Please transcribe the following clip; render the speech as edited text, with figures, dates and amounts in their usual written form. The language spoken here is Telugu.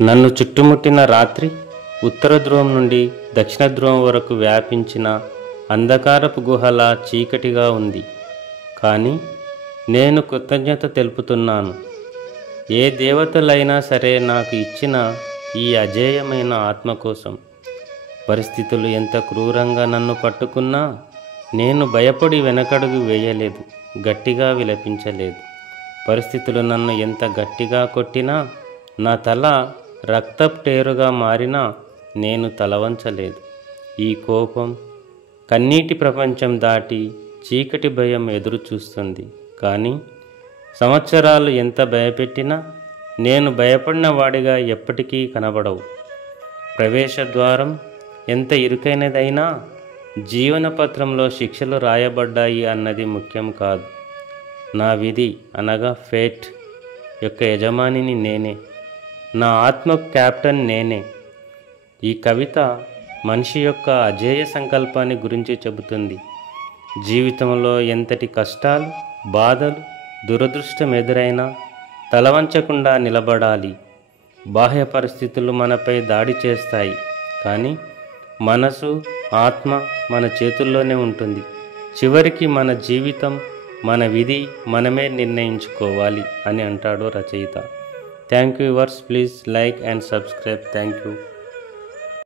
నన్ను చుట్టుముట్టిన రాత్రి ఉత్తర ధ్రువం నుండి దక్షిణ ధ్రువం వరకు వ్యాపించిన అంధకారపు గుహలా చీకటిగా ఉంది. కానీ నేను కృతజ్ఞత తెలుపుతున్నాను. ఏ దేవతలైనా సరే నాకు ఇచ్చిన ఈ అజేయమైన ఆత్మ కోసం. పరిస్థితులు ఎంత క్రూరంగా నన్ను పట్టుకున్నా నేను భయపడి వెనకడుగు వేయలేదు, గట్టిగా విలపించలేదు. పరిస్థితులు నన్ను ఎంత గట్టిగా కొట్టినా, నా తల రక్తప్టేరుగా మారినా నేను తలవంచలేదు. ఈ కోపం, కన్నీటి ప్రపంచం దాటి చీకటి భయం ఎదురు చూస్తుంది. కానీ సంవత్సరాలు ఎంత భయపెట్టినా నేను భయపడిన వాడిగా ఎప్పటికీ కనబడవు. ప్రవేశద్వారం ఎంత ఇరుకైనదైనా జీవనపత్రంలో శిక్షలు రాయబడ్డాయి అన్నది ముఖ్యం కాదు. నా విధి అనగా ఫేట్ యొక్క యజమానిని నేనే, నా ఆత్మ క్యాప్టెన్ నేనే. ఈ కవిత మనిషి యొక్క అజేయ సంకల్పాన్ని గురించి చెబుతుంది. జీవితంలో ఎంతటి కష్టాలు, బాధలు, దురదృష్టం ఎదురైనా తలవంచకుండా నిలబడాలి. బాహ్య పరిస్థితులు మనపై దాడి చేస్తాయి, కానీ మనసు, ఆత్మ మన చేతుల్లోనే ఉంటుంది. చివరికి మన జీవితం, మన విధి మనమే నిర్ణయించుకోవాలి అని అంటాడు రచయిత. Thank you viewers. Please like and subscribe. Thank you.